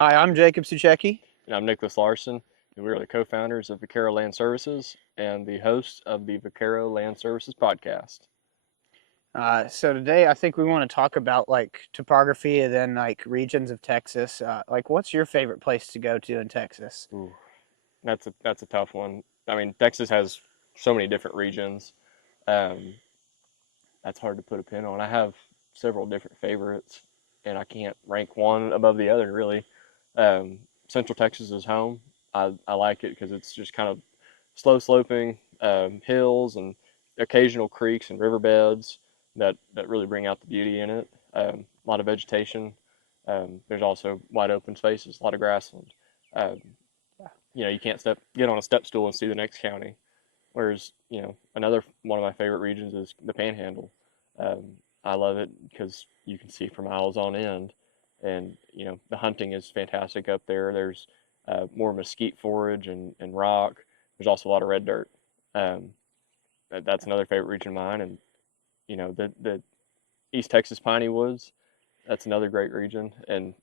Hi, I'm Jacob Suchecki. And I'm Niklas Larson, and we are the co-founders of Vaquero Land Services and the hosts of the Vaquero Land Services podcast. So today I think we want to talk about like topography and then like regions of Texas. Like what's your favorite place to go to in Texas? Ooh, that's a tough one. I mean, Texas has so many different regions. Um, that's hard to put a pin on. I have several different favorites, and I can't rank one above the other really. Central Texas is home. I like it because it's just kind of slow sloping hills and occasional creeks and riverbeds that really bring out the beauty in it. A lot of vegetation. There's also wide open spaces, a lot of grassland. Um, you can't get on a step stool and see the next county. Whereas, another one of my favorite regions is the Panhandle. Um, I love it because you can see for miles on end, and the hunting is fantastic up there. There's more mesquite forage and rock. There's also a lot of red dirt. Um, that's another favorite region of mine, and the East Texas piney woods. That's another great region, and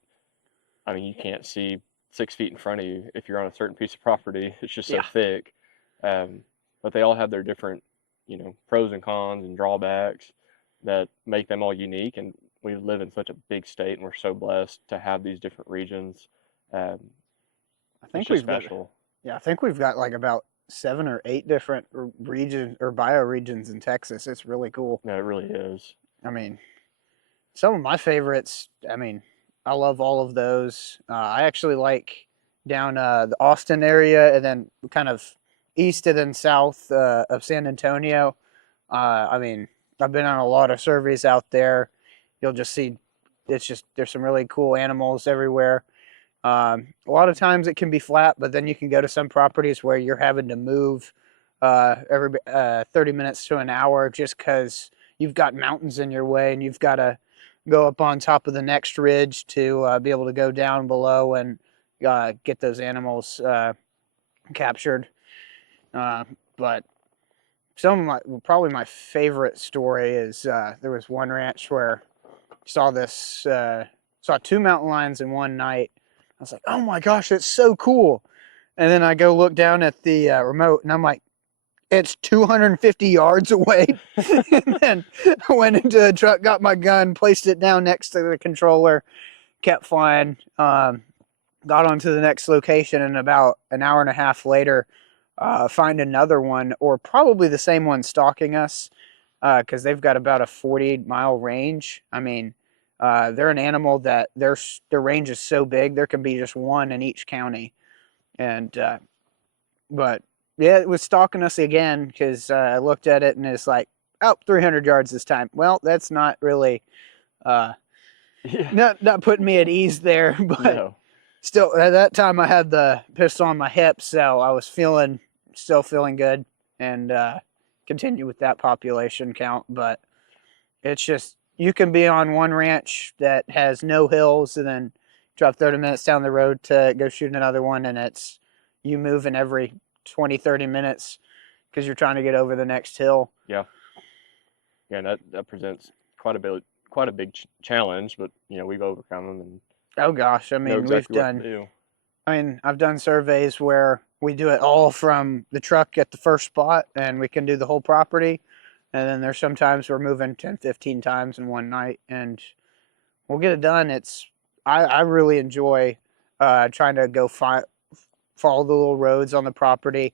I mean you can't see 6 feet in front of you if you're on a certain piece of property. It's just so Yeah, thick. Um, but they all have their different, pros and cons and drawbacks that make them all unique. And we live in such a big state, and we're so blessed to have these different regions. Um, I it's think just we've got special. I think we've got like about 7 or 8 different regions or bioregions in Texas. It's really cool. No, it really is. I mean, some of my favorites. I mean, I love all of those. I actually like down the Austin area and then kind of east and then south of San Antonio. I mean, I've been on a lot of surveys out there. You'll just see it's just there's some really cool animals everywhere. A lot of times it can be flat, but then you can go to some properties where you're having to move every 30 minutes to an hour just because you've got mountains in your way and you've got to go up on top of the next ridge to be able to go down below and get those animals captured. But some of probably my favorite story is there was one ranch where I saw 2 mountain lions in one night. I was like, oh my gosh, it's so cool. And then I go look down at the remote and I'm like, it's 250 yards away. And then I went into the truck, got my gun, placed it down next to the controller, kept flying, got onto the next location, and about an hour and a half later, find another one, or probably the same one stalking us, because they've got about a 40-mile range. I mean, they're an animal that their range is so big, there can be just one in each county. And but yeah, it was stalking us again because I looked at it and it's like, oh, 300 yards this time. Well, that's not really uh, Yeah. not putting me at ease there, but No. still at that time I had the pistol on my hip, so I was still feeling good, and continue with that population count. But it's just you can be on one ranch that has no hills and then drive 30 minutes down the road to go shoot another one, and it's you moving every 20, 30 minutes because you're trying to get over the next hill. Yeah. Yeah. That presents quite a big challenge, but we've overcome them and Oh gosh, I know mean, exactly what to do. I've done surveys where we do it all from the truck at the first spot and we can do the whole property. And then there's sometimes we're moving 10, 15 times in one night and we'll get it done. I really enjoy trying to follow the little roads on the property,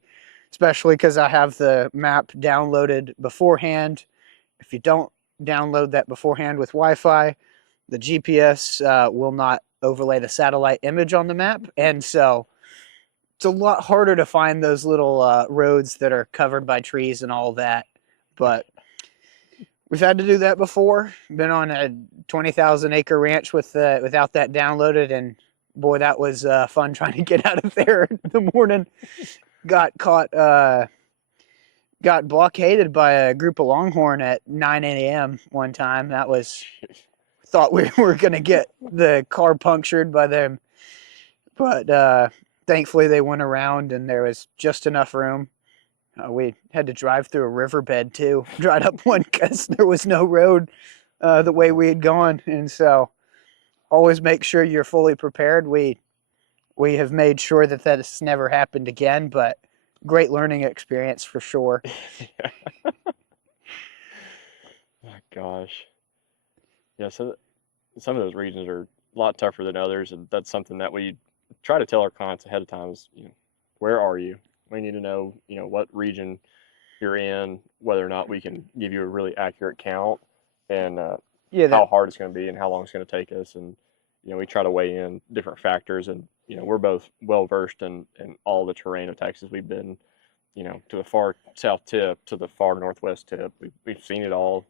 especially because I have the map downloaded beforehand. If you don't download that beforehand with Wi-Fi, the GPS will not overlay the satellite image on the map, and so it's a lot harder to find those little roads that are covered by trees and all that. But we've had to do that before. Been on a 20,000 acre ranch without that downloaded, and boy, that was fun trying to get out of there in the morning. Got caught. Got blockaded by a group of longhorn at 9 a.m. one time. That was thought we were gonna get the car punctured by them, but thankfully they went around and there was just enough room. We had to drive through a riverbed too, dried up one because there was no road the way we had gone, and so always make sure you're fully prepared. We we have made sure that that has never happened again, but great learning experience for sure. Yeah. My gosh. Yeah, so some of those regions are a lot tougher than others, and that's something that we try to tell our clients ahead of time is, where are you? We need to know, what region you're in, whether or not we can give you a really accurate count, and Yeah, how that hard it's going to be and how long it's going to take us. And, we try to weigh in different factors. And, we're both well versed in all the terrain of Texas. We've been, to the far south tip to the far northwest tip. We've seen it all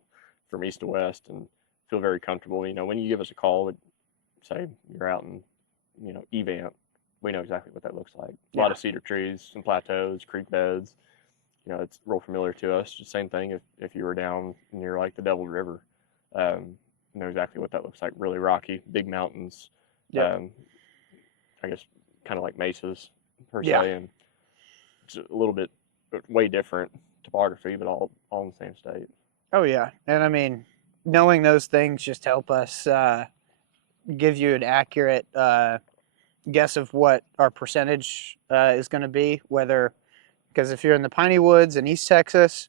from east to west and feel very comfortable. When you give us a call, say you're out in, Evant, we know exactly what that looks like. A lot yeah. of cedar trees, some plateaus, creek beds. It's real familiar to us. Just same thing if you were down near like the Devil's River, you know exactly what that looks like. Really rocky, big mountains. Yep. Um, I guess kind of like mesas per Yeah. se, and it's a little bit way different topography, but all in the same state. Oh yeah. And I mean, knowing those things just help us give you an accurate guess of what our percentage is going to be. Whether because if you're in the piney woods in East Texas,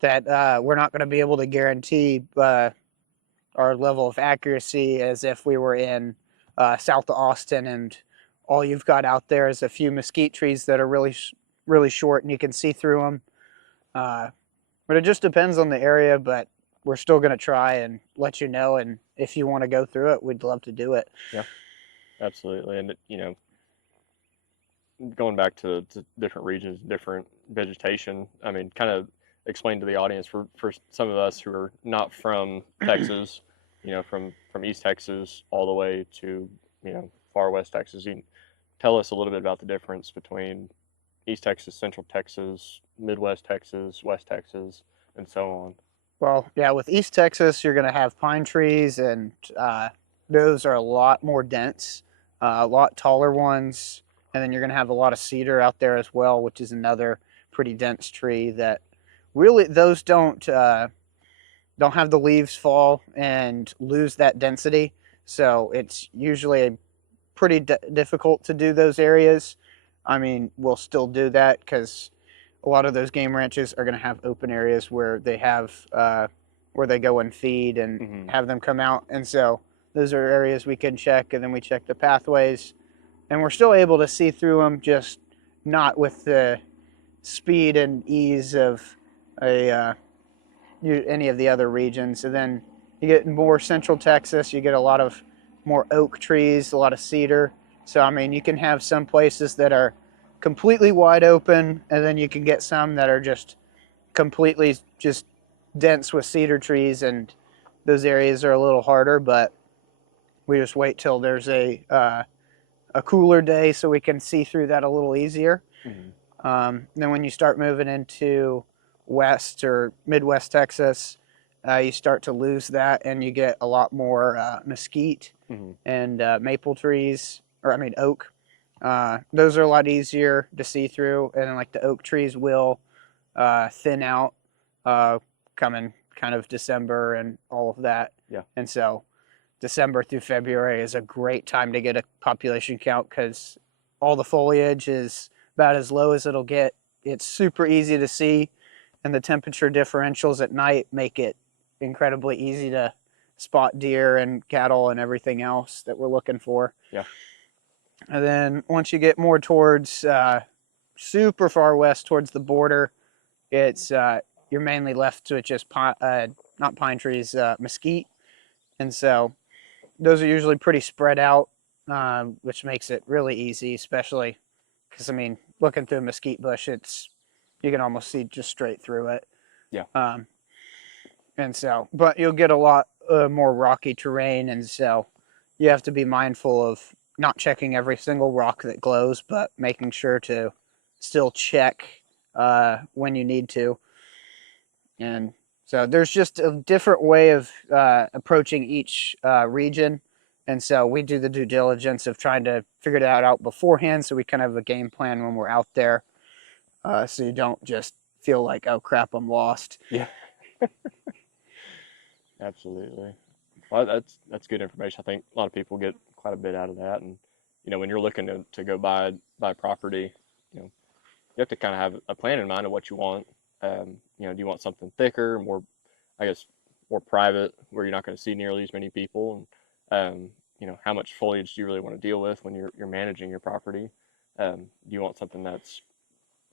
that we're not going to be able to guarantee our level of accuracy as if we were in south of Austin and all you've got out there is a few mesquite trees that are really short and you can see through them. Uh, but it just depends on the area. But we're still going to try and let you know. And if you want to go through it, we'd love to do it. Yeah, absolutely. And going back to different regions, different vegetation. I mean, kind of explain to the audience for some of us who are not from Texas, from East Texas all the way to far West Texas. You can tell us a little bit about the difference between East Texas, Central Texas, Midwest Texas, West Texas, and so on. Well, yeah, with East Texas, you're going to have pine trees, and those are a lot more dense, a lot taller ones. And then you're going to have a lot of cedar out there as well, which is another pretty dense tree that really those don't have the leaves fall and lose that density. So it's usually pretty difficult to do those areas. I mean, we'll still do that because a lot of those game ranches are going to have open areas where they have where they go and feed and Hmm. have them come out, and so those are areas we can check, and then we check the pathways, and we're still able to see through them, just not with the speed and ease of a any of the other regions. And then you get more central Texas, you get a lot of more oak trees, a lot of cedar. So I mean, you can have some places that are completely wide open, and then you can get some that are just completely just dense with cedar trees, and those areas are a little harder. But we just wait till there's a cooler day so we can see through that a little easier. Hmm. Then when you start moving into West or Midwest Texas, you start to lose that, and you get a lot more mesquite Hmm. and maple trees, or I mean oak. Those are a lot easier to see through, and then like the oak trees will thin out uh, coming kind of December and all of that. Yeah. And so December through February is a great time to get a population count because all the foliage is about as low as it'll get. It's super easy to see, and the temperature differentials at night make it incredibly easy to spot deer and cattle and everything else that we're looking for. Yeah. And then once you get more towards super far west towards the border, it's you're mainly left with just not pine trees, mesquite, and so those are usually pretty spread out, which makes it really easy, especially because I mean, looking through a mesquite bush, it's you can almost see just straight through it. Yeah. Um, and so, but you'll get a lot more rocky terrain, and so you have to be mindful of not checking every single rock that glows, but making sure to still check when you need to. And so there's just a different way of approaching each region. And so we do the due diligence of trying to figure that out beforehand so we kind of have a game plan when we're out there so you don't just feel like, oh crap, I'm lost. Yeah. Absolutely. Well, that's good information. I think a lot of people get quite a bit out of that, and when you're looking to go buy property, you have to kind of have a plan in mind of what you want. Do you want something thicker, more, I guess, more private, where you're not going to see nearly as many people, and how much foliage do you really want to deal with when you're managing your property? Do you want something that's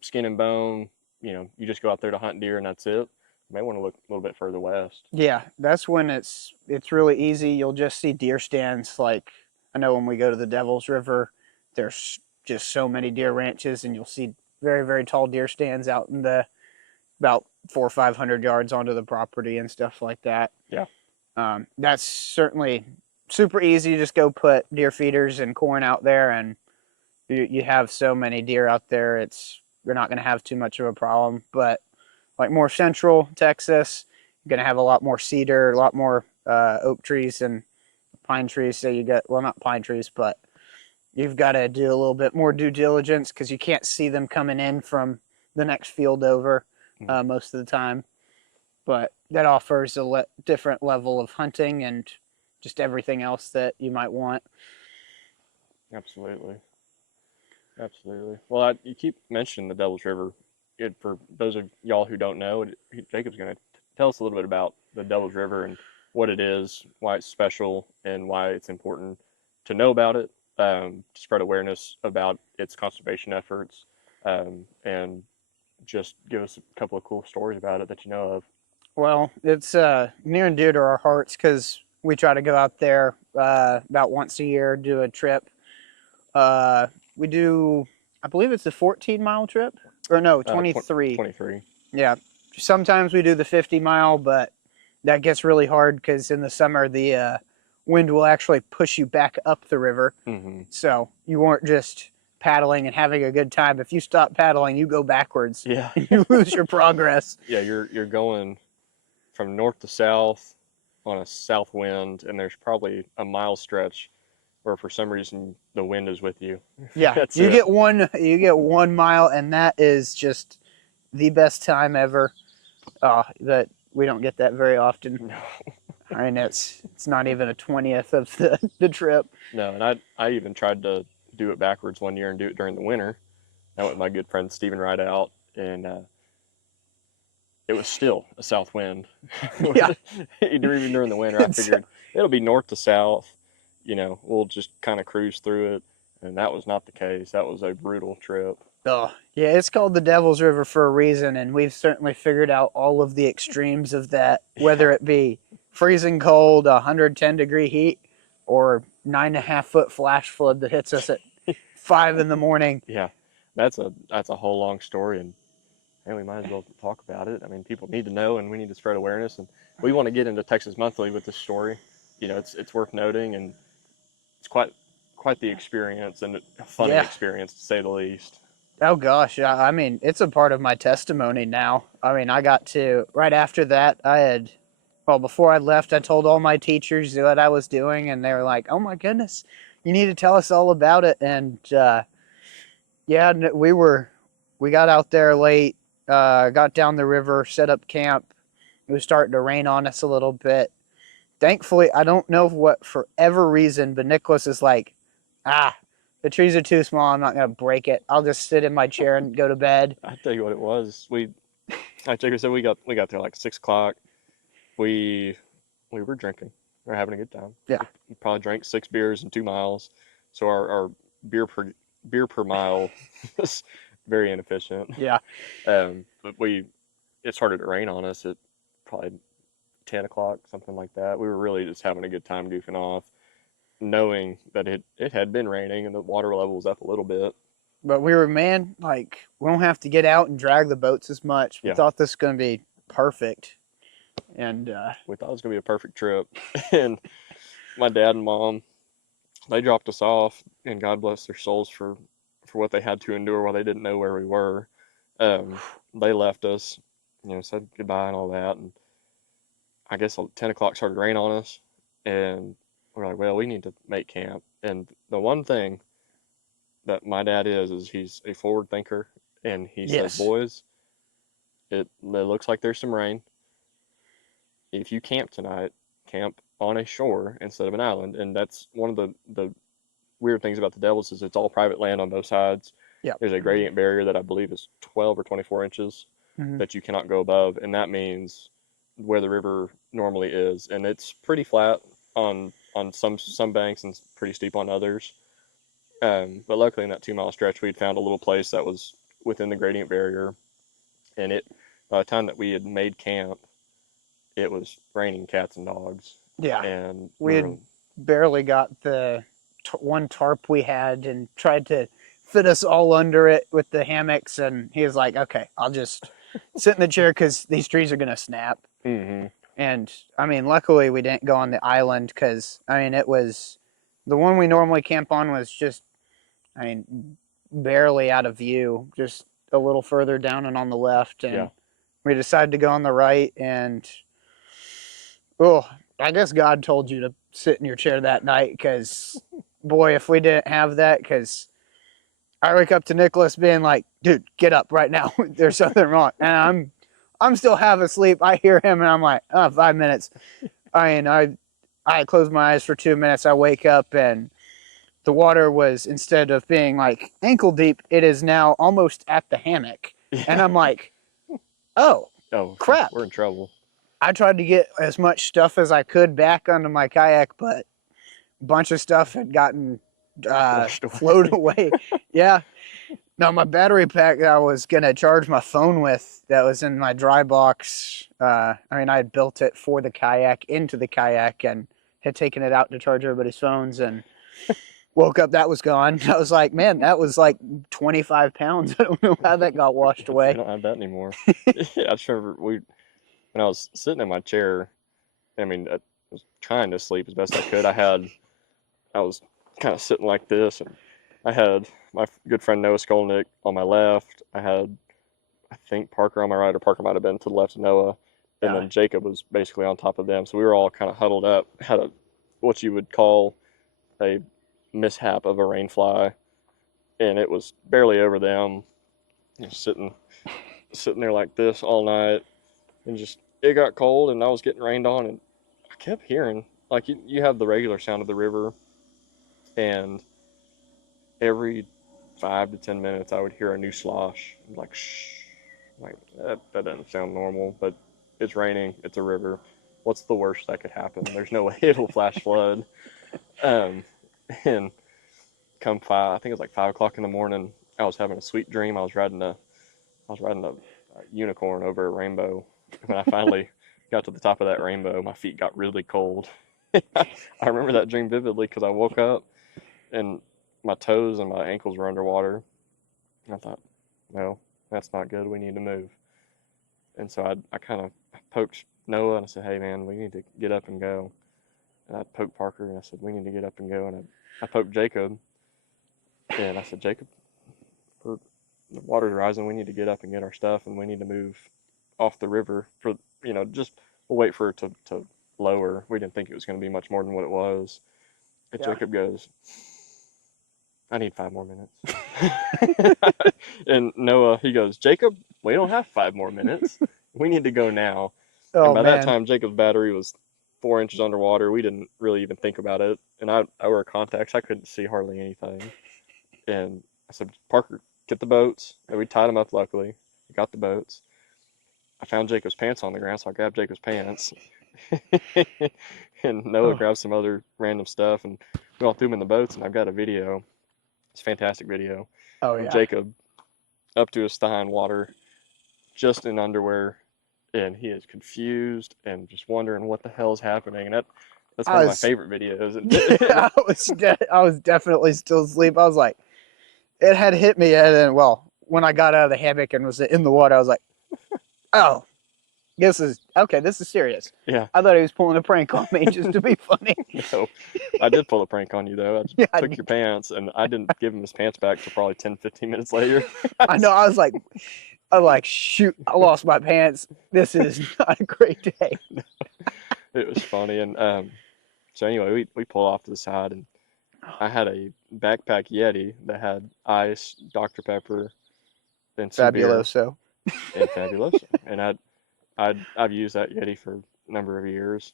skin and bone? You just go out there to hunt deer and that's it. You may want to look a little bit further west. Yeah, that's when it's really easy. You'll just see deer stands. Like, I know when we go to the Devil's River, there's just so many deer ranches, and you'll see very, very tall deer stands out in the about 400 or 500 yards onto the property and stuff like that. Yeah. That's certainly super easy. You just go put deer feeders and corn out there, and you have so many deer out there. You're not going to have too much of a problem. But like more central Texas, you're going to have a lot more cedar, a lot more oak trees and pine trees. So you got, well, not pine trees, but you've got to do a little bit more due diligence because you can't see them coming in from the next field over most of the time. But that offers a different level of hunting and just everything else that you might want. Absolutely. Absolutely. Well, you keep mentioning the Devil's River. For those of y'all who don't know, Jacob's going to tell us a little bit about the Devil's River and what it is, why it's special, and why it's important to know about it, to spread awareness about its conservation efforts, and just give us a couple of cool stories about it that you know of. Well, it's near and dear to our hearts because we try to go out there about once a year, do a trip. We do, I believe it's a 14-mile trip. Or no, 23. 23. Yeah. Sometimes we do the 50-mile, but that gets really hard because in the summer the wind will actually push you back up the river. Mm-hmm. So you weren't just paddling and having a good time. If you stop paddling, you go backwards. Yeah. And you lose your progress. Yeah, you're going from north to south on a south wind, and there's probably a mile stretch where for some reason the wind is with you. Yeah, That's you it. get 1 mile, and that is just the best time ever. That we don't get that very often. No. I mean, it's not even a 20th of the trip. No, and I even tried to do it backwards one year and do it during the winter. I went with my good friend Stephen Wright out, and it was still a south wind. Yeah. Even during the winter, I figured it'll be north to south. We'll just kind of cruise through it, and that was not the case. That was a brutal trip. Oh, yeah, it's called the Devil's River for a reason, and we've certainly figured out all of the extremes of that, whether it be freezing cold, 110-degree heat, or 9.5-foot flash flood that hits us at 5 in the morning. Yeah, that's a whole long story, and we might as well talk about it. I mean, people need to know, and we need to spread awareness, and we want to get into Texas Monthly with this story. It's worth noting, and it's quite the experience, and a funny experience to say the least. Oh gosh, I mean, it's a part of my testimony now. I mean, I got to, right after that, before I left, I told all my teachers what I was doing, and they were like, oh my goodness, you need to tell us all about it. And we got out there late, got down the river, set up camp. It was starting to rain on us a little bit. Thankfully, I don't know what, for ever reason, but Niklas is like, the trees are too small. I'm not going to break it. I'll just sit in my chair and go to bed. I tell you what it was. Like Jacob said, we got there like 6 o'clock. We were drinking. We were having a good time. Yeah. We probably drank 6 beers in 2 miles. So our beer per mile was very inefficient. Yeah. But it started to rain on us at probably 10 o'clock, something like that. We were really just having a good time goofing off, knowing that it had been raining and the water level was up a little bit. But we don't have to get out and drag the boats as much. We thought this was going to be perfect. And we thought it was going to be a perfect trip. And my dad and mom, they dropped us off, and God bless their souls for what they had to endure while they didn't know where we were. They left us, said goodbye and all that. And I guess 10 o'clock started to rain on us, and we're like, well, we need to make camp. And the one thing that my dad is he's a forward thinker, and he says, boys, it looks like there's some rain. If you camp tonight, camp on a shore instead of an island. And that's one of the weird things about the Devils is it's all private land on both sides. Yep. There's a gradient barrier that I believe is 12 or 24 inches Mm-hmm. that you cannot go above, and that means where the river normally is, and it's pretty flat on some banks and pretty steep on others. But luckily, in that 2 mile stretch, we'd found a little place that was within the gradient barrier, and it by the time that we had made camp, it was raining cats and dogs, Yeah. and We we were had barely got the one tarp we had and tried to fit us all under it with the hammocks. And he was like, okay, I'll just sit in the chair because these trees are going to snap. mm-hmm. And I mean, luckily we didn't go on the island because, I mean, it was the one we normally camp on was just, I mean, barely out of view, just a little further down and on the left. And Yeah. we decided to go on the right. And, oh, I guess God told you to sit in your chair that night because, boy, if we didn't have that, because I wake up to Niklas being like, dude, get up right now. There's something wrong. And I'm still half asleep. I hear him and I'm like, oh, 5 minutes. I mean, I close my eyes for 2 minutes. I wake up and the water was, instead of being like ankle deep, it is now almost at the hammock. Yeah. And I'm like, oh, crap. We're in trouble. I tried to get as much stuff as I could back onto my kayak, but a bunch of stuff had gotten floated away. Yeah. No, my battery pack that I was going to charge my phone with that was in my dry box. I mean, I had built it for the kayak, into the kayak, and had taken it out to charge everybody's phones and woke up, that was gone. I was like, man, that was like 25 pounds. I don't know how that got washed We away. don't have that anymore. Yeah, I just remember when I was sitting in my chair, I mean, I was trying to sleep as best I could. I was kind of sitting like this, and I had my good friend Noah Skolnick on my left. I had, I think, Parker on my right, or Parker might have been to the left of Noah, and Yeah. then Jacob was basically on top of them. So we were all kind of huddled up. Had a what you would call a mishap of a rainfly, and it was barely over them. Just sitting there like this all night, and just it got cold, and I was getting rained on, and I kept hearing like you have the regular sound of the river, and every 5 to 10 minutes I would hear a new slosh, like shh, like that doesn't sound normal, but it's raining, it's a river. What's the worst that could happen? There's no way it'll flash flood. Um, and come I think it was like 5 o'clock in the morning. I was having a sweet dream. I was riding a unicorn over a rainbow. When I finally got to the top of that rainbow, my feet got really cold. I remember that dream vividly because I woke up and my toes and my ankles were underwater. And I thought, no, that's not good. We need to move. And so I kind of poked Noah and I said, hey, man, we need to get up and go. And I poked Parker and I said, we need to get up and go. And I poked Jacob and I said, Jacob, the water's rising. We need to get up and get our stuff, and we need to move off the river for, just we'll wait for it to lower. We didn't think it was going to be much more than what it was. And Yeah. Jacob goes, I need 5 more minutes. And Noah, he goes, Jacob, we don't have 5 more minutes. We need to go now. Oh, And by that man. time, Jacob's battery was 4 inches underwater. We didn't really even think about it. And I wear contacts. I couldn't see hardly anything. And I said, Parker, get the boats. And we tied them up, luckily. We got the boats. I found Jacob's pants on the ground, so I grabbed Jacob's pants. And Noah Oh. grabbed some other random stuff, and we all threw them in the boats. And I've got a video. It's a fantastic video Oh, of yeah. Jacob up to his thigh in water, just in underwear, and he is confused and just wondering what the hell is happening. And that's one of my favorite videos. Yeah, I was definitely still asleep. I was like, it had hit me, and then, well, when I got out of the hammock and was in the water, I was like, oh, this is serious. Yeah. I thought he was pulling a prank on me just to be funny. No, I did pull a prank on you, though. I Yeah, took your pants, and I didn't give him his pants back till probably 10, 15 minutes later. I know. I was like, shoot, I lost my pants. This is not a great day. It was funny. And so anyway, we pull off to the side, and I had a backpack Yeti that had ice, Dr. Pepper, and some beer, Fabuloso. and Fabuloso. And I've used that Yeti for a number of years.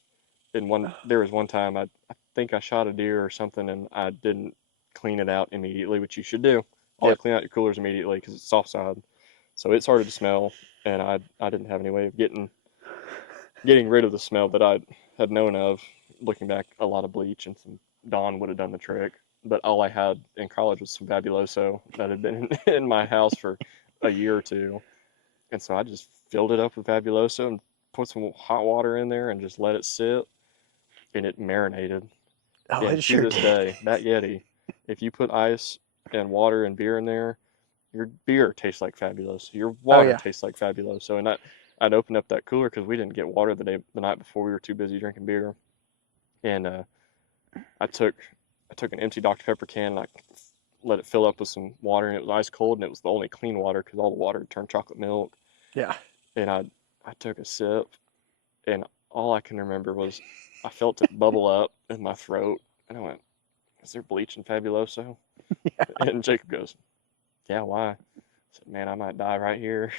And there was one time I think I shot a deer or something, and I didn't clean it out immediately, which you should do. Always Yep. clean out your coolers immediately because it's soft side. So it started to smell, and I didn't have any way of getting rid of the smell that I had known of. Looking back, a lot of bleach and some Dawn would have done the trick. But all I had in college was some Fabuloso that had been in my house for a year or two, and so I just filled it up with Fabuloso and put some hot water in there and just let it sit, and it marinated. Oh, And it to sure this did. day, that Yeti, if you put ice and water and beer in there, your beer tastes like Fabuloso. Your Oh water yeah. tastes like Fabuloso. And I'd opened up that cooler because we didn't get water the night before. We were too busy drinking beer. And I took I took an empty Dr Pepper can and I let it fill up with some water, and it was ice cold, and it was the only clean water because all the water had turned chocolate milk. Yeah. And I took a sip, and all I can remember was I felt it bubble up in my throat, and I went, "Is there bleach in Fabuloso?" And Jacob goes, "Yeah, why?" I said, "Man, I might die right here."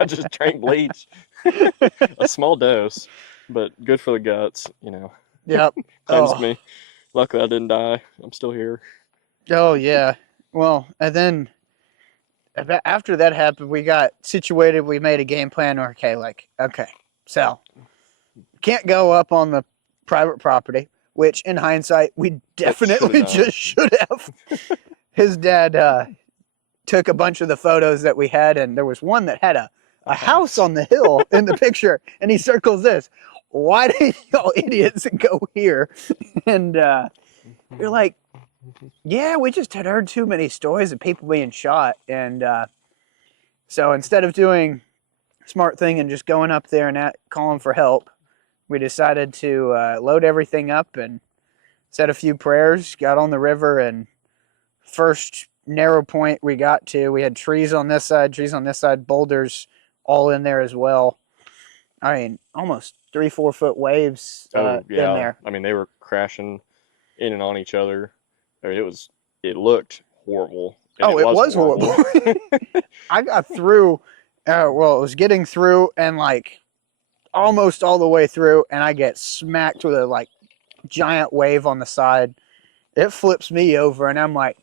I just drank bleach, a small dose, but good for the guts, Yep. cleansed Oh. me. Luckily, I didn't die. I'm still here. Oh yeah. Well, and then after that happened, we got situated. We made a game plan. Okay, okay, so can't go up on the private property, which in hindsight we Yep, should have definitely done. just should have. His dad took a bunch of the photos that we had, and there was one that had A a house house. on the hill in the picture, and he circles this. Why did y'all idiots go here? And you're like, yeah, we just had heard too many stories of people being shot, and so instead of doing a smart thing and just going up there and calling for help, we decided to load everything up and said a few prayers, got on the river, and first narrow point we got to, we had trees on this side, boulders all in there as well. I mean, almost 3-4 foot waves Oh in yeah, there. I mean they were crashing in and on each other. I mean it looked horrible, and Oh, it it was was horrible. horrible. I got through. Well, it was getting through and like almost all the way through, and I get smacked with a like giant wave on the side. It flips me over, and I'm like,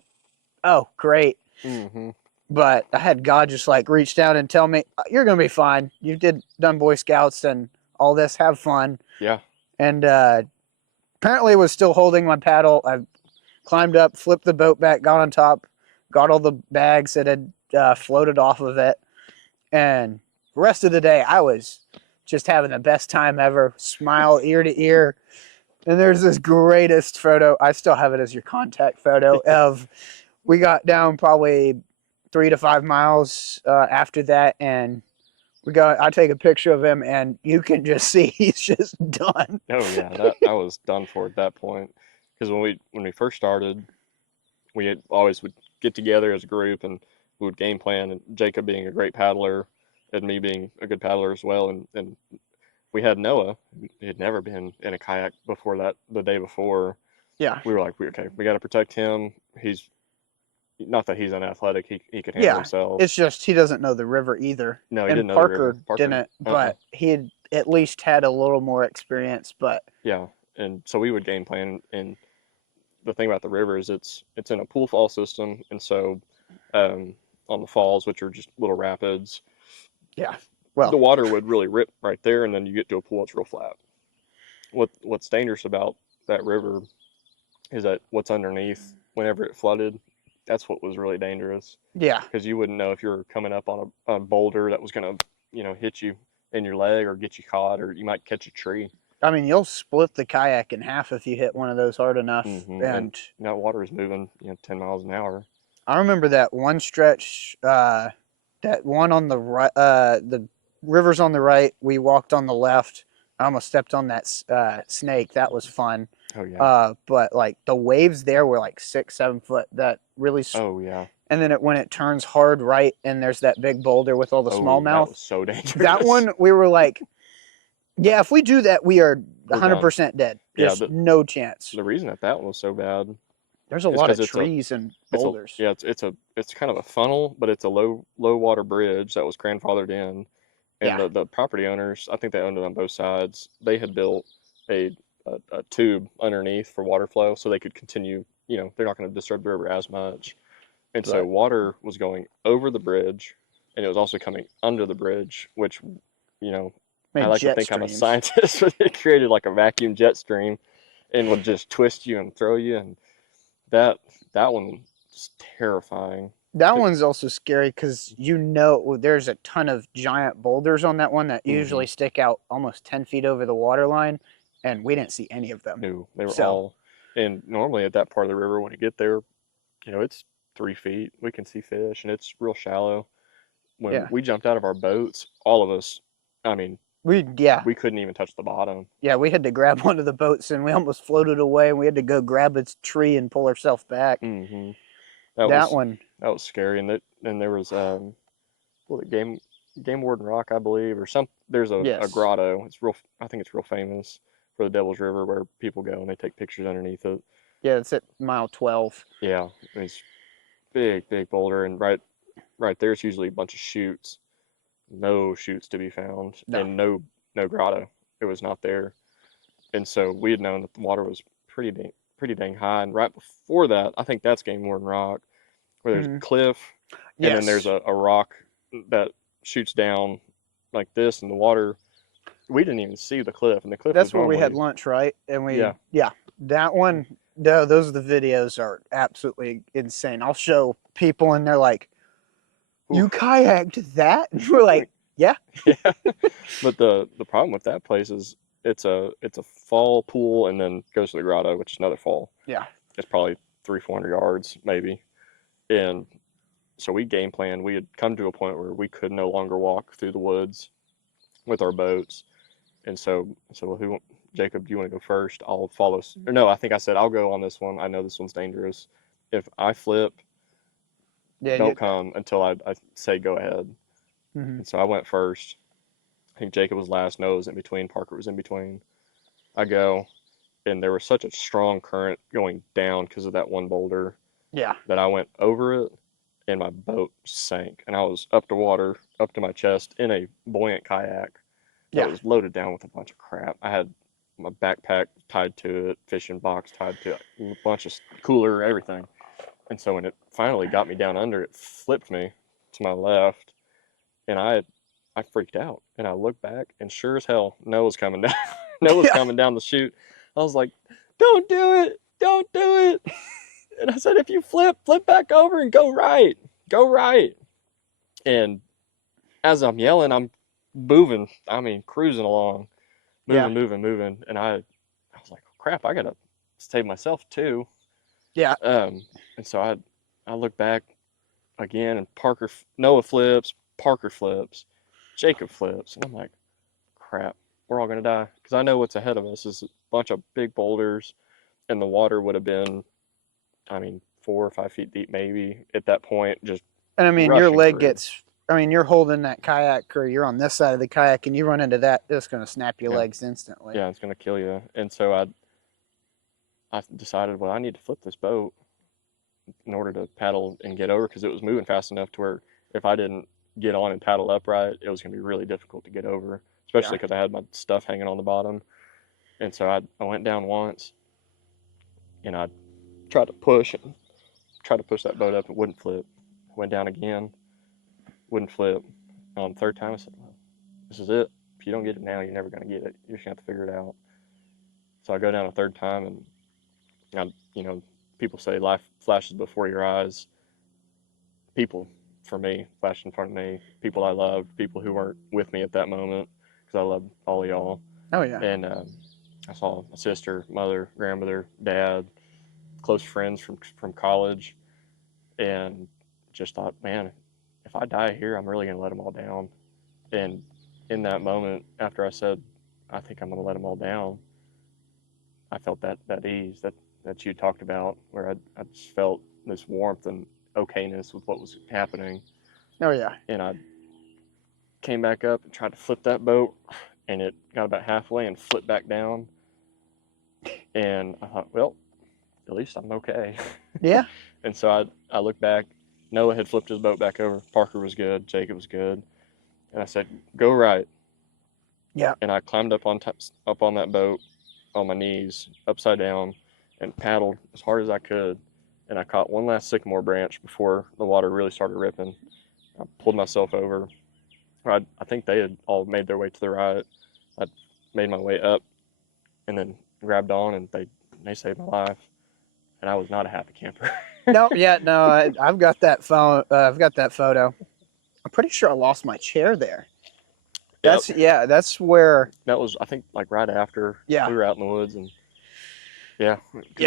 "Oh, great!" hmm But I had God just like reach down and tell me, "You're gonna be fine. You done Boy Scouts and all this. Have fun." Yeah. And apparently, was still holding my paddle. I climbed up, flipped the boat back, got on top, got all the bags that had floated off of it, and the rest of the day I was just having the best time ever. Smile ear to ear. And there's this greatest photo. I still have it as your contact photo of we got down probably 3 to 5 miles after that, and I take a picture of him, and you can just see he's just done. Oh yeah, that I was done for at that point. Because when we first started, we had always would get together as a group and we would game plan. And Jacob being a great paddler, and me being a good paddler as well. And we had Noah. He had never been in a kayak before that. The day before, Yeah, we were like, okay, we got to protect him. He's not that he's unathletic. He could handle yeah. himself. It's just he doesn't know the river either, No, he and didn't know the river. Parker Parker, didn't, uh-uh. but he had at least had a little more experience. But Yeah, and so we would game plan. And the thing about the river is it's in a pool fall system, and so um, on the falls, which are just little rapids, yeah, the well, water would really rip right there, and then you get to a pool that's real flat. What's dangerous about that river is that what's underneath, whenever it flooded, that's what was really dangerous yeah. because you wouldn't know if you were coming up on a boulder that was gonna hit you in your leg or get you caught, or you might catch a tree. I mean, you'll split the kayak in half if you hit one of those hard enough. And And that water is moving 10 miles an hour. I remember that one stretch, that one on the right, the river's on the right. We walked on the left. I almost stepped on that snake. That was fun. Oh yeah. But like the waves there were like 6-7 foot. That really, Oh yeah. and then when it turns hard right, and there's that big boulder with all the Oh, that smallmouth. was so That dangerous. one we were like, yeah, if we do that, we are We're done. 100% dead. Yeah, Just no chance. the reason that one was so bad There's a is lot of because it's a trees and it's a boulders. yeah it's kind of a funnel, but it's a low water bridge that was grandfathered in, and Yeah. the property owners, I think they owned it on both sides. They had built a tube underneath for water flow, so they could continue they're not going to disturb the river as much. And so Right. water was going over the bridge, and it was also coming under the bridge, which, you know, I Made like to jet think I'm a streams. scientist, but it created like a vacuum jet stream and would just twist you and throw you. And that that one was terrifying. That one's also scary because there's a ton of giant boulders on that one that Mm-hmm. usually stick out almost 10 feet over the water line, and we didn't see any of them. No, they were So, all, and normally at that part of the river, when you get there, it's 3 feet. We can see fish, and it's real shallow. When yeah. we jumped out of our boats, all of us, I mean, Yeah. we couldn't even touch the bottom. Yeah, we had to grab one of the boats and we almost floated away and we had to go grab its tree and pull ourselves back. Hmm. That That was one, that was scary, and there was what, Game Warden Rock, I believe, or some. There's a yes. grotto. It's real. I think it's real famous for the Devil's River, where people go and they take pictures underneath it. Yeah, it's at mile 12. Yeah, it's big boulder, and right there's usually a bunch of chutes. No chutes to be found, No. and no grotto. It was not there, and so we had known that the water was pretty dang high. And right before that, I think that's Game Warden Rock, where there's a Hmm. cliff, and then there's Yes. a rock that shoots down like this in the water. We didn't even see the cliff, and the cliff That's was where we had normally, lunch, right? And yeah. yeah, that one, no, those are the videos are absolutely insane. I'll show people and they're like, you Oof. kayaked that? And we're like, yeah. Yeah. But the problem with that place is it's a fall pool and then goes to the grotto, which is another fall. Yeah. It's probably 300-400 yards maybe. And so we game planned. We had come to a point where we could no longer walk through the woods with our boats. And so well, Jacob, do you want to go first? I'll follow. Or no, I think I said I'll go on this one. I know this one's dangerous. If I flip, Yeah. don't come until I say go ahead. Mhm. And so I went first. I think Jacob was last. Noah was in between. Parker was in between. I go, and there was such a strong current going down because of that one boulder Yeah. that I went over it, and my boat sank, and I was up to water, up to my chest in a buoyant kayak that Yeah. was loaded down with a bunch of crap. I had my backpack tied to it, fishing box tied to it, a bunch of cooler, everything. And so when it finally got me down under, it flipped me to my left, and I freaked out, and I looked back, and sure as hell, Noah's coming down. Noah's Yeah. coming down the chute. I was like, "Don't do it! Don't do it!" And I said, "If you flip back over and go right, go right." And as I'm yelling, I'm moving. I mean, cruising along, Yeah. moving, and I was like, "Crap! I gotta save myself too." Yeah. And so I look back again, and Noah flips, Parker flips, Jacob flips, and I'm like, crap, we're all gonna die because I know what's ahead of us is a bunch of big boulders, and the water would have been, I mean, 4 or 5 feet deep maybe at that point, just And I mean, rushing through. you're holding that kayak or you're on this side of the kayak and you run into that, it's going to snap your Yeah, legs instantly. yeah, it's gonna kill you. And so I decided, well, I need to flip this boat in order to paddle and get over because it was moving fast enough to where if I didn't get on and paddle upright, it was gonna be really difficult to get over, especially Yeah. because I had my stuff hanging on the bottom. And so I went down once, and I tried to push that boat up. It wouldn't flip. Went down again, wouldn't flip. On the third time, I said, well, "This is it. If you don't get it now, you're never gonna get it. You're just gonna have to figure it out." So I go down a third time, and people say life flashes before your eyes. People, for me, flashed in front of me. People I loved, people who weren't with me at that moment, because I loved all of y'all. Oh, yeah. And I saw my sister, mother, grandmother, dad, close friends from college, and just thought, man, if I die here, I'm really gonna let them all down. And in that moment, after I said, I think I'm gonna let them all down, I felt that ease that you talked about, where I just felt this warmth and okayness with what was happening. Oh, yeah. And I came back up and tried to flip that boat, and it got about halfway and flipped back down. And I thought, well, at least I'm okay. Yeah. And so I looked back. Noah had flipped his boat back over. Parker was good. Jacob was good. And I said, "Go right." Yeah. And I climbed up on that boat on my knees, upside down, and paddled as hard as I could, and I caught one last sycamore branch before the water really started ripping. I pulled myself over. I think they had all made their way to the right. I made my way up and then grabbed on, and they saved my life. And I was not a happy camper. No, yeah, no, I've got that phone. I've got that photo. I'm pretty sure I lost my chair there. Yep. That's where. That was, I think, like right after we were out in the woods, and yeah.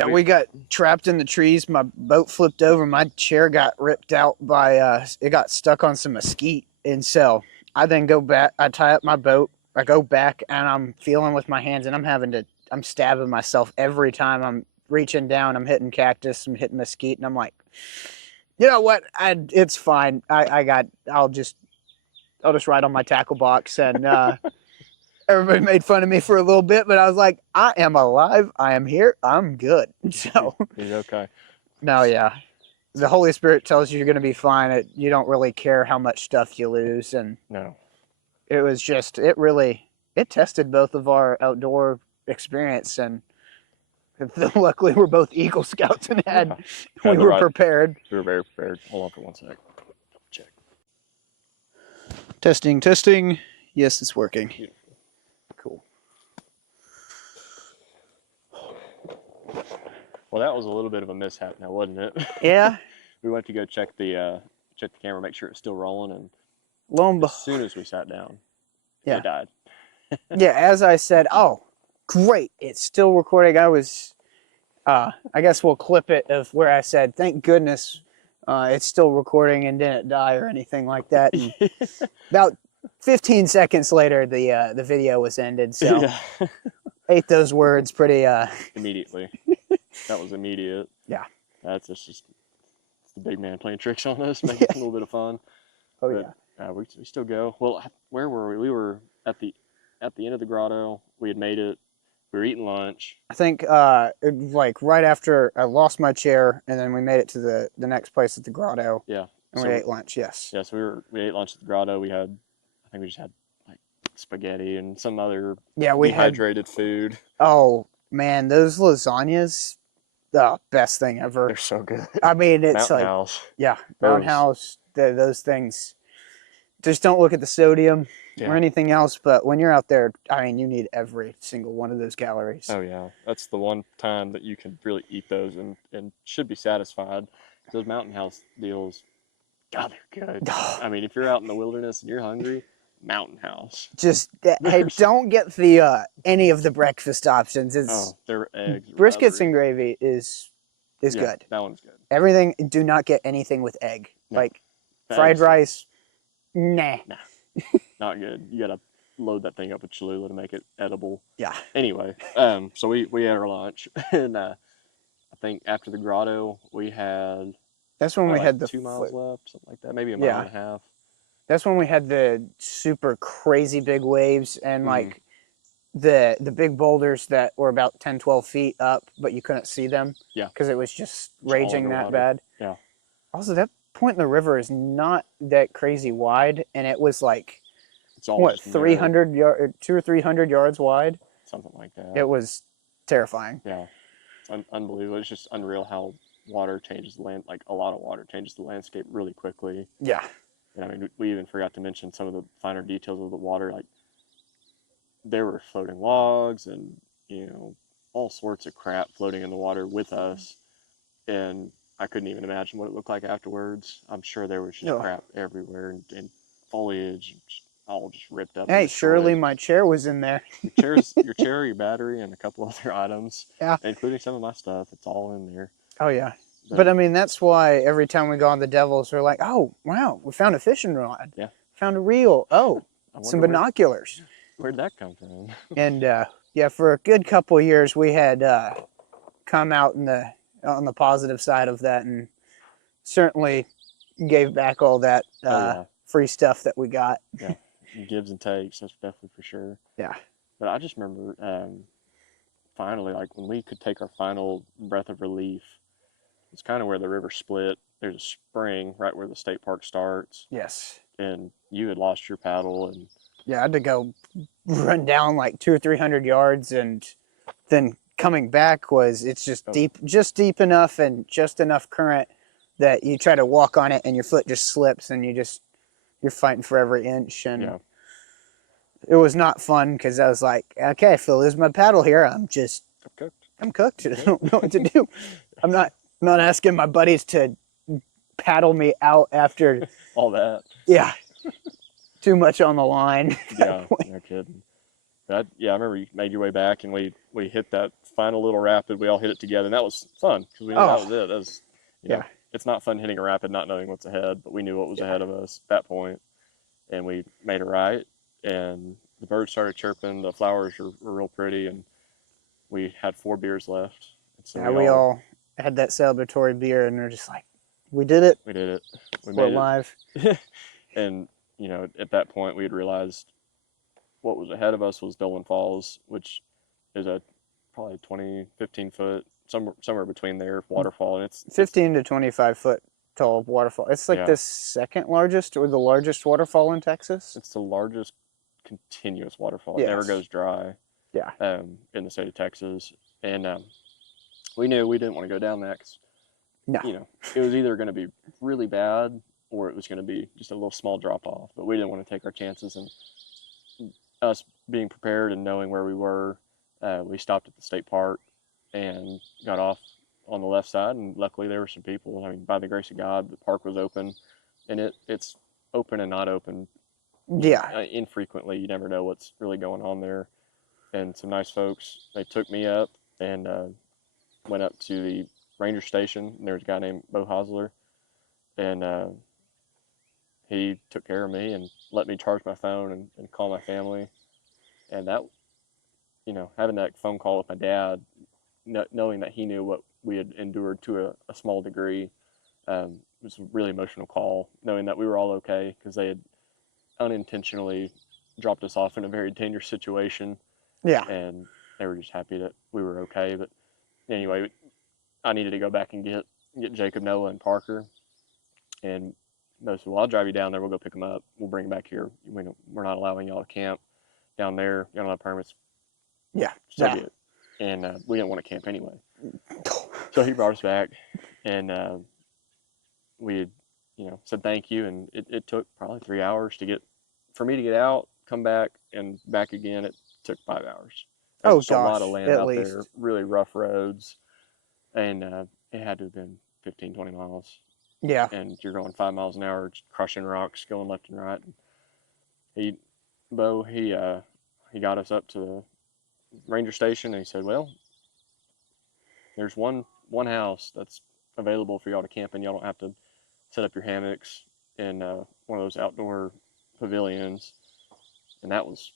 We got trapped in the trees. My boat flipped over. My chair got ripped out by. It got stuck on some mesquite, and so I then go back. I tie up my boat. I go back, and I'm feeling with my hands, and I'm stabbing myself every time I'm reaching down. I'm hitting cactus. I'm hitting mesquite, and I'm like, you know what? It's fine. I'll just ride on my tackle box, and everybody made fun of me for a little bit, but I was like, I am alive. I am here. I'm good. So he's okay. No, yeah. The Holy Spirit tells you you're going to be fine. You don't really care how much stuff you lose. And no, it was just, it tested both of our outdoor experience. And luckily we're both Eagle Scouts and we were prepared. We were very prepared. Hold on for 1 sec. Check. Testing. Yes, it's working. Beautiful. Cool. Well, that was a little bit of a mishap now, wasn't it? Yeah. We went to go check the camera, make sure it's still rolling, and lo and as soon as we sat down, it died. Yeah, as I said, oh, great, it's still recording. I guess we'll clip it of where I said, thank goodness it's still recording and didn't die or anything like that. And about 15 seconds later, the video was ended. So ate those words pretty immediately. That was immediate. Yeah. That's just the big man playing tricks on us, making a little bit of fun. Oh, but, yeah. We still go. Well, where were we? We were at the end of the grotto. We had made it. We were eating lunch. I think like right after I lost my chair, and then we made it to the next place at the grotto. Yeah. And we ate lunch. Yes. Yeah. So we ate lunch at the grotto. I think we just had like spaghetti and some other dehydrated food. Oh man, those lasagnas, the best thing ever. They're so good. I mean, it's Mountain like House. Yeah, Mountain House. Those things. Just don't look at the sodium or anything else. But when you're out there, I mean, you need every single one of those calories. Oh yeah, that's the one time that you can really eat those and should be satisfied. Those Mountain House deals, God, they're good. I mean, if you're out in the wilderness and you're hungry, Mountain House. Just hey, don't get the any of the breakfast options. It's their eggs. Briskets and gravy is good. That one's good. Everything. Do not get anything with egg. No. Like fried rice. Nah. Not good. You gotta load that thing up with Cholula to make it edible. Yeah. Anyway, so we ate our lunch, and I think after the grotto we had. That's when we had the 2 miles left, something like that, maybe a mile and a half. That's when we had the super crazy big waves and like the big boulders that were about 10, 12 feet up, but you couldn't see them. Yeah. Because it was just raging that bad. Yeah. Also, that point in the river is not that crazy wide, and it was like, what, 300 yards, 200 or 300 yards wide? Something like that. It was terrifying. Yeah. It's unbelievable. It's just unreal how water changes the land, like a lot of water changes the landscape really quickly. Yeah. And I mean, we even forgot to mention some of the finer details of the water. Like, there were floating logs and, all sorts of crap floating in the water with us. And I couldn't even imagine what it looked like afterwards. I'm sure there was just crap everywhere and foliage all just ripped up. Hey, surely my chair was in there. Your chair, your battery, and a couple other items. Yeah. Including some of my stuff. It's all in there. Oh, yeah. But I mean, that's why every time we go on the Devils, we're like, oh, wow, we found a fishing rod. Yeah. Found a reel. Oh, some binoculars. Where'd that come from? And, for a good couple of years, we had come out on the positive side of that and certainly gave back all that free stuff that we got. Yeah, gives and takes, that's definitely for sure. Yeah. But I just remember finally, like when we could take our final breath of relief, it's kind of where the river split. There's a spring right where the state park starts. Yes. And you had lost your paddle. And I had to go run down like 200 or 300 yards and then coming back it's just Oh, deep enough and just enough current that you try to walk on it and your foot just slips and you're fighting for every inch. And yeah. it was not fun because I was like, okay, if I lose my paddle here, I'm cooked. I'm cooked. I Yep. don't know what to do. I'm not asking my buddies to paddle me out after, All that. yeah, too much on the line at that Yeah, point. no kidding. Yeah, I remember you made your way back and we hit that final little rapid. We all hit it together, and that was fun because we knew that Oh, was it. That was, yeah, it's not fun hitting a rapid not knowing what's ahead, but we knew what was yeah. ahead of us at that point, and we made it right. And the birds started chirping, the flowers were real pretty, and we had 4 beers left. And so Yeah, we all had that celebratory beer and we're just like, we did it. we did it. We We're made alive. it. And, at that point, we had realized what was ahead of us was Dolan Falls, which is a probably 20, 15 foot, somewhere between there, waterfall. And it's 15 to 25 foot tall waterfall. It's like yeah, the second largest or the largest waterfall in Texas. it's the largest continuous waterfall. It never Yes. goes dry Yeah. in the state of Texas. And we knew we didn't want to go down that because, No. it was either going to be really bad or it was going to be just a little small drop off. But we didn't want to take our chances. And us being prepared and knowing where we were, we stopped at the state park and got off on the left side. And luckily, there were some people. I mean, by the grace of God, the park was open, and it's open and not open. Yeah. Infrequently, you never know what's really going on there. And some nice folks, they took me up and went up to the ranger station. And there was a guy named Bo Hosler, and he took care of me and let me charge my phone and call my family. And that, having that phone call with my dad, knowing that he knew what we had endured to a small degree, was a really emotional call, knowing that we were all okay because they had unintentionally dropped us off in a very dangerous situation. Yeah. And they were just happy that we were okay. But anyway, I needed to go back and get Jacob, Noah, and Parker. And they said, well, I'll drive you down there. We'll go pick them up. We'll bring them back here. We're not allowing y'all to camp down there. You don't have permits. Yeah. So Yeah. be it. And we didn't want to camp anyway. So he brought us back, and we had, said thank you. And it took probably 3 hours for me to get out, come back, and back again. It took 5 hours. Oh, There's a lot of gosh, land at out least. there, really rough roads, and it had to have been 15, 20 miles. Yeah. And you're going 5 miles an hour, crushing rocks, going left and right. And Bo, he got us up to the ranger station, and he said, "Well, there's one house that's available for y'all to camp in. Y'all don't have to set up your hammocks in one of those outdoor pavilions." And that was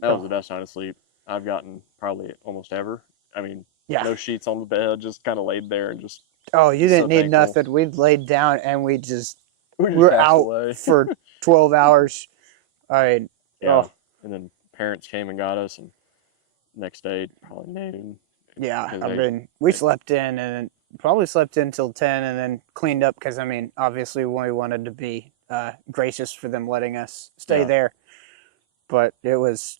the best night of sleep I've gotten probably almost ever. I mean, Yeah. no sheets on the bed, just kind of laid there and just. Oh, you didn't so need thankful. nothing. We laid down and we just we're passed out away. for 12 hours. I mean, Yeah. oh, And then parents came and got us, and next day probably noon. yeah. 'cause I mean, we slept in and probably slept in till 10 and then cleaned up because, I mean, obviously we wanted to be gracious for them letting us stay Yeah. there. But it was,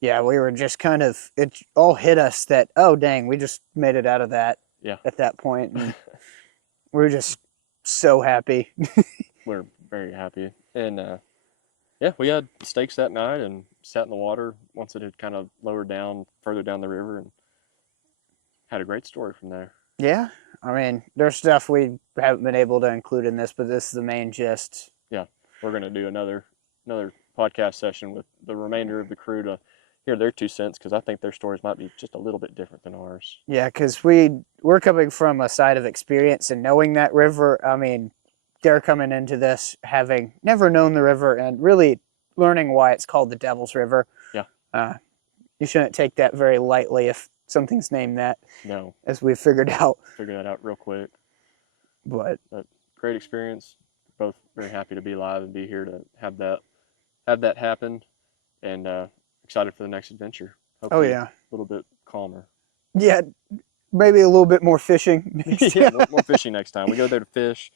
yeah, we were just kind of, it all hit us that, oh, dang, we just made it out of that Yeah. at that point. And we were just so happy. We're very happy. And yeah, we had steaks that night and sat in the water once it had kind of lowered down further down the river, and had a great story from there. Yeah, I mean, there's stuff we haven't been able to include in this, but this is the main gist. Yeah, we're gonna do another podcast session with the remainder of the crew to hear their 2 cents, because I think their stories might be just a little bit different than ours. Yeah, because we're coming from a side of experience and knowing that river. I mean, they're coming into this having never known the river and really learning why it's called the Devil's River. Yeah. You shouldn't take that very lightly if something's named that. No. As we figured out. Figure that out real quick. But great experience. Both very happy to be alive and be here to have that happen, and excited for the next adventure. Hopefully yeah. A little bit calmer. Yeah, maybe a little bit more fishing. Yeah, more fishing next time. We go there to fish.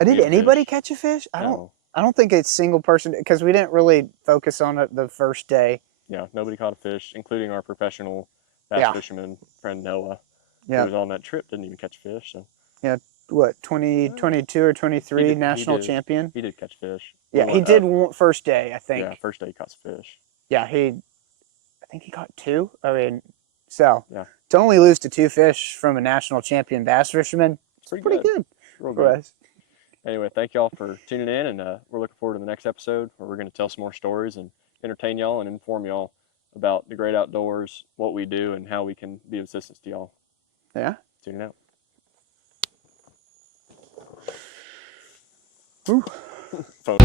Did anybody catch a fish? I don't think a single person, because we didn't really focus on it the first day. Yeah, nobody caught a fish, including our professional bass Yeah. fisherman friend Noah, who Yeah. was on that trip, didn't even catch fish. So Yeah. What, 2022 or 23 he national did champion? he did catch fish. We Yeah, he went did up. first day, I Yeah, think. first day he caught fish. Yeah, I think he caught two. I mean, so Yeah, to only lose to two fish from a national champion bass fisherman, it's it's pretty pretty good. good Real for good. us. Anyway, thank y'all for tuning in, and we're looking forward to the next episode where we're going to tell some more stories and entertain y'all and inform y'all about the great outdoors, what we do, and how we can be of assistance to y'all. Yeah. Tune out. Woo. Phone.